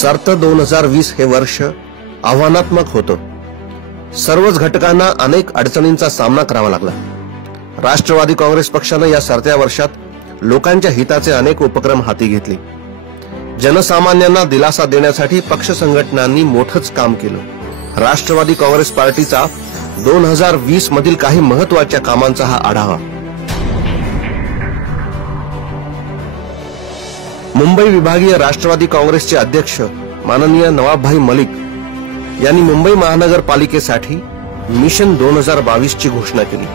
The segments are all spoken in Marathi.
सर्त 2020 हे वर्ष आव्हानात्मक होतं. सर्वच घटकांना अनेक अडचणींचा सामना करावा लागला. राष्ट्रवादी काँग्रेस पक्षाने या सरत्या वर्षात लोकांच्या हिताचे अनेक उपक्रम हाती घेतले. जनसामान्यांना दिलासा देण्यासाठी पक्ष संघटनांनी मोठंच काम केलं. राष्ट्रवादी काँग्रेस पार्टीचा 2020 मधील काही महत्त्वाच्या कामांचा हा आढावा. मुंबई विभागीय राष्ट्रवादी काँग्रेसचे अध्यक्ष माननीय नवाबभाई मलिक यांनी मुंबई महानगरपालिकेसाठी मिशन 2022 ची घोषणा केली.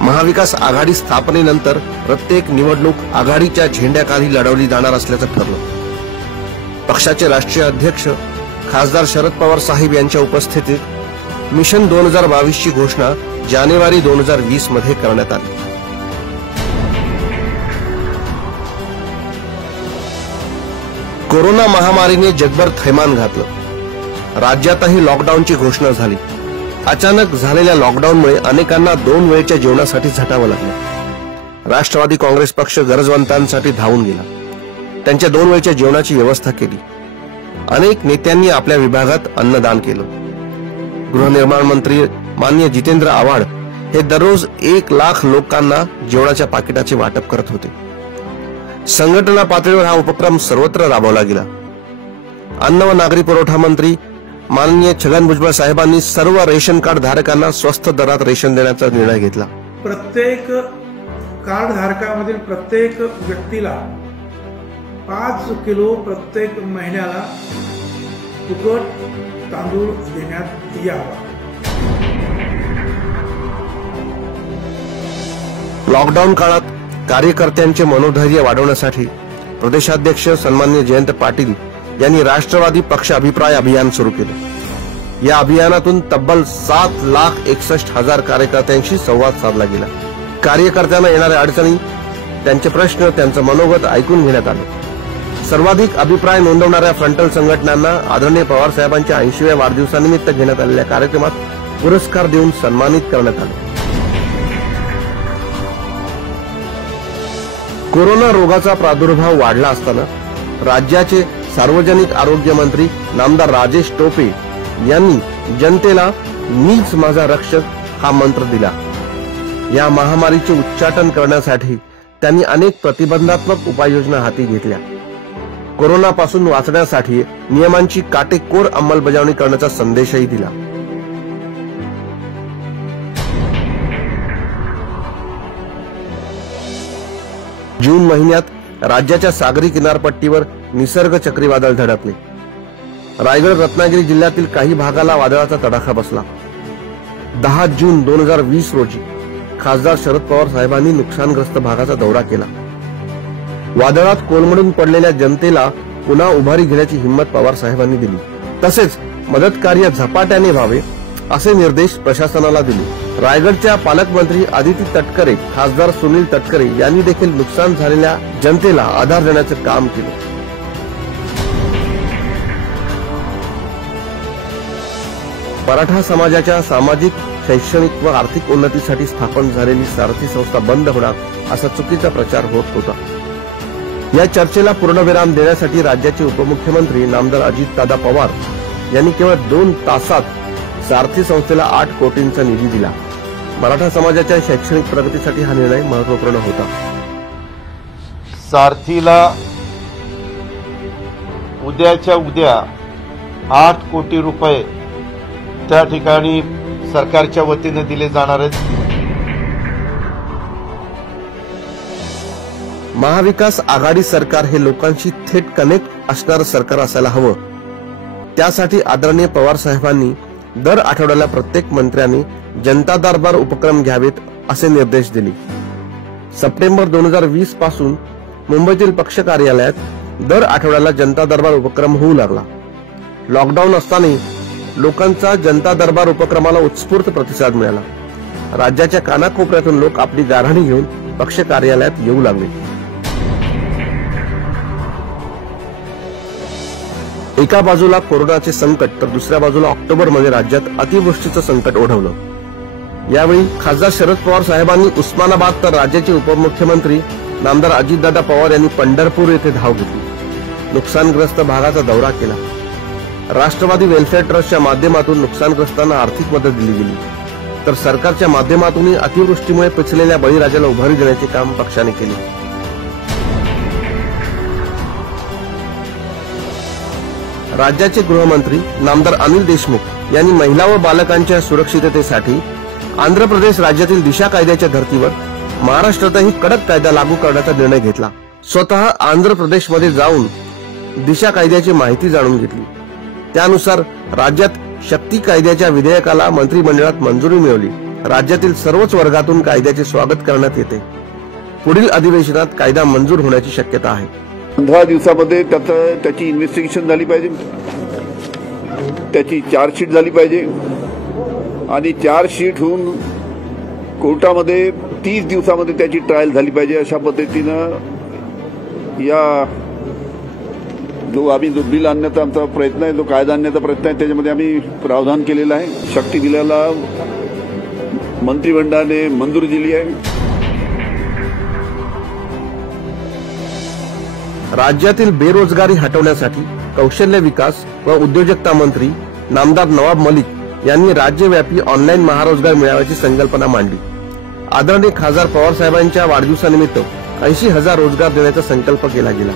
महाविकास आघाडी स्थापनेनंतर प्रत्येक निवडणूक आघाडीच्या झेंड्याखाली लढवली जाणार असल्याचं ठरलं. पक्षाचे राष्ट्रीय अध्यक्ष खासदार शरद पवार साहेब यांच्या उपस्थितीत मिशन 2022 ची घोषणा जानेवारी 2020 मध्ये करण्यात आली. कोरोना महामारीने जगभर थैमान घातलं. राज्यातही लॉकडाऊनची घोषणा झाली. अचानक झालेल्या लॉकडाऊनमुळे अनेकांना 2 वेळच्या जेवणासाठी झटावं लागलं. राष्ट्रवादी काँग्रेस पक्ष गरजवंतांसाठी धावून गेला. त्यांच्या 2 वेळच्या जेवणाची व्यवस्था केली. अनेक नेत्यांनी आपल्या विभागात अन्नदान केलं. गृहनिर्माण मंत्री माननीय जितेंद्र आव्हाड हे दररोज 1 लाख लोकांना जेवणाच्या पाकिटाचे वाटप करत होते. संघटना पातळीवर हा उपक्रम सर्वत्र राबवला गेला. अन्न व नागरी पुरवठा मंत्री माननीय छगन भुजबळ साहेबांनी सर्व रेशन कार्ड धारकांना स्वस्त दरात रेशन देण्याचा निर्णय घेतला. प्रत्येक कार्ड धारकामधील प्रत्येक व्यक्तीला 5 किलो प्रत्येक महिन्याला फुकट तांदूळ देण्यात यावा. लॉकडाऊन काळात कार्यकर्त्यांचे मनोधैर्य वाढवण्यासाठी प्रदेशाध्यक्ष सन्माननीय जयंत पाटील यांनी राष्ट्रवादी पक्ष अभिप्राय अभियान सुरू केले. या अभियानातून तब्बल 7,61,000 कार्यकर्त्यांशी संवाद साधला गेला. कार्यकर्त्यांना येणाऱ्या अडचणी, त्यांचे प्रश्न, त्यांचं मनोगत ऐकून घेण्यात आलं. सर्वाधिक अभिप्राय नोंदवणाऱ्या फ्रंटल संघटनांना आदरणीय पवार साहेबांच्या 80व्या वाढदिवसानिमित्त घेण्यात आलेल्या कार्यक्रमात पुरस्कार देऊन सन्मानित करण्यात आले. कोरोना रोगाचा प्रादुर्भाव वाढला असताना राज्याचे सार्वजनिक आरोग्य मंत्री नामदार राजेश टोपे यांनी जनतेला मीच माझा रक्षक हा मंत्र दिला. या महामारीचे उच्चाटन करण्यासाठी त्यांनी अनेक प्रतिबंधात्मक उपाययोजना हाती घेतल्या. कोरोनापासून वाचण्यासाठी नियमांची काटेकोर अंमलबजावणी करण्याचा संदेशही दिला. जून महिन्यात राज्याच्या सागरी किनारपट्टीवर निसर्ग चक्रीवादळ धडकले. रायगड रत्नागिरी जिल्ह्यातील काही भागाला वादळाचा तडाखा बसला. 10 जून 2020 रोजी खासदार शरद पवार साहेबांनी नुकसानग्रस्त भागाचा दौरा केला. वादळात कोलमडून पडलेल्या जनतेला पुन्हा उभारी घेण्याची हिंमत पवार साहेबांनी दिली. तसेच मदत कार्य झपाट्याने व्हावे असे निर्देश प्रशासनाला दिले. रायगडच्या पालकमंत्री आदिती तटकरे, खासदार सुनील तटकरे यांनी देखील नुकसान झालेल्या जनतेला आधार देण्याचे काम केले. मराठा समाजाच्या सामाजिक, शैक्षणिक व आर्थिक उन्नतीसाठी स्थापन झालेली सारथी संस्था बंद होणार असा चुकीचा प्रचार होत होता. या चर्चेला पूर्णविराम देण्यासाठी राज्याचे उपमुख्यमंत्री नामदार अजितदादा पवार यांनी केवळ 2 तासात सारथी संस्थेला 8 कोटींचा निधी दिला. मराठा समाजाच्या शैक्षणिक प्रगतीसाठी हा निर्णय महत्वपूर्ण होता. सारथीला उद्याच्या उद्या 8 कोटी रुपये त्या ठिकाणी सरकारच्या वतीने दिले जाणार आहेत. महाविकास आघाडी सरकार हे लोकांशी थेट कनेक्ट असणारं सरकार असायला हवं. त्यासाठी आदरणीय पवार साहेबांनी दर आठवड्याला प्रत्येक मंत्र्यांनी जनता दरबार उपक्रम घ्यावेत असे निर्देश दिले. सप्टेंबर 2020 पासून मुंबईतील पक्ष कार्यालयात दर आठवड्याला जनता दरबार उपक्रम होऊ लागला. लॉकडाऊन असताना लोकांचा जनता दरबार उपक्रमाला उत्स्फूर्त प्रतिसाद मिळाला. राज्याच्या कानाकोपऱ्यातून लोक आपली गाऱ्हाणी घेऊन पक्ष कार्यालयात येऊ लागले. एका बाजूला कोरोनाचे संकट तर दुसऱ्या बाजूला ऑक्टोबरमध्ये राज्यात अतिवृष्टीचं संकट ओढवलं. यावेळी खासदार शरद पवार साहेबांनी उस्मानाबाद तर राज्याचे उपमुख्यमंत्री नामदार अजितदादा पवार यांनी पंढरपूर येथे धाव घेतली. नुकसानग्रस्त भागाचा दौरा केला. राष्ट्रवादी वेलफेअर ट्रस्टच्या माध्यमातून नुकसानग्रस्तांना आर्थिक मदत दिली गेली, तर सरकारच्या माध्यमातूनही अतिवृष्टीमुळे पिचलेल्या बळीराजाला उभारी देण्याचे काम पक्षाने केले. राज्याचे गृहमंत्री नामदार अनिल देशमुख यांनी महिला व बालकांच्या सुरक्षिततेसाठी आंध्र प्रदेश राज्यातील दिशा कायद्याच्या धर्तीवर महाराष्ट्रातही कडक कायदा लागू करण्याचा निर्णय घेतला. स्वतः आंध्र प्रदेशमध्ये जाऊन दिशा कायद्याची माहिती जाणून घेतली. त्यानुसार राज्यात शक्ती कायद्याच्या विधेयकाला मंत्रिमंडळात मंजुरी मिळवली. राज्यातील सर्वच वर्गातून कायद्याचे स्वागत करण्यात येते. पुढील अधिवेशनात कायदा मंजूर होण्याची शक्यता आहे. 15 दिवसामध्ये त्याची इन्व्हेस्टिगेशन झाली पाहिजे, त्याची चार्जशीट झाली पाहिजे आणि चार्जशीट होऊन कोर्टामध्ये 30 दिवसामध्ये त्याची ट्रायल झाली पाहिजे. अशा पद्धतीनं या जो बिल आणण्याचा आमचा प्रयत्न आहे, जो कायदा आणण्याचा प्रयत्न आहे, त्याच्यामध्ये आम्ही प्रावधान केलेलं आहे. शक्ती बिलाला मंत्रिमंडळाने मंजुरी दिली आहे. राज्यातील बेरोजगारी हटवण्यासाठी कौशल्य विकास व उद्योजकता मंत्री नामदार नवाब मलिक यांनी राज्यव्यापी ऑनलाईन महारोजगार मेळाव्याची संकल्पना मांडली. आदरणीय खासदार पवार साहेबांच्या वाढदिवसानिमित्त 80,000 रोजगार देण्याचा संकल्प केला गेला.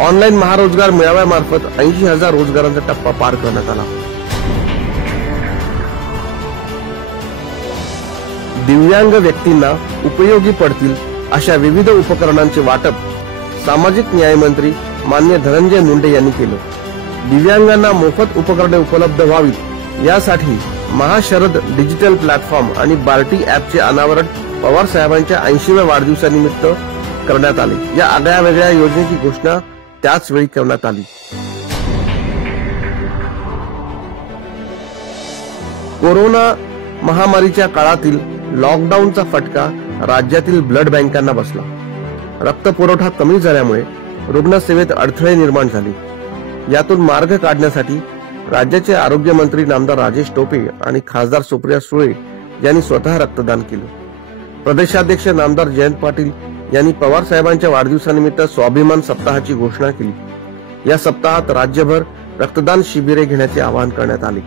ऑनलाईन महारोजगार मेळाव्यामार्फत 80,000 रोजगारांचा टप्पा पार करण्यात आला. दिव्यांग व्यक्तींना उपयोगी पडतील अशा विविध उपकरणांचे वाटप सामाजिक न्याय मंत्री माननीय धनंजय मुंडे यांनी केलं. दिव्यांगांना मोफत उपकरणे उपलब्ध व्हावीत यासाठी महाशरद डिजिटल प्लॅटफॉर्म आणि बार्टी ॲपचे अनावरण पवार साहेबांच्या 80व्या वाढदिवसानिमित्त करण्यात आले. या आगळ्या वेगळ्या योजनेची घोषणा त्याच वेळी करण्यात आली. कोरोना महामारीच्या काळातील लॉकडाऊनचा फटका राज्यातील ब्लड बँकांना बसला. रक्तपुरवठा कमी झाल्यामुळे रुग्णसेवेत अडथळे निर्माण झाले. यातून मार्ग काढण्यासाठी राज्याचे आरोग्यमंत्री नामदार राजेश टोपे आणि खासदार सुप्रिया सुळे यांनी स्वतः रक्तदान केलं. प्रदेशाध्यक्ष नामदार जयंत पाटील यांनी पवार साहेबांच्या वाढदिवसानिमित्त स्वाभिमान सप्ताहाची घोषणा केली. या सप्ताहात राज्यभर रक्तदान शिबिरे घेण्याचे आवाहन करण्यात आले.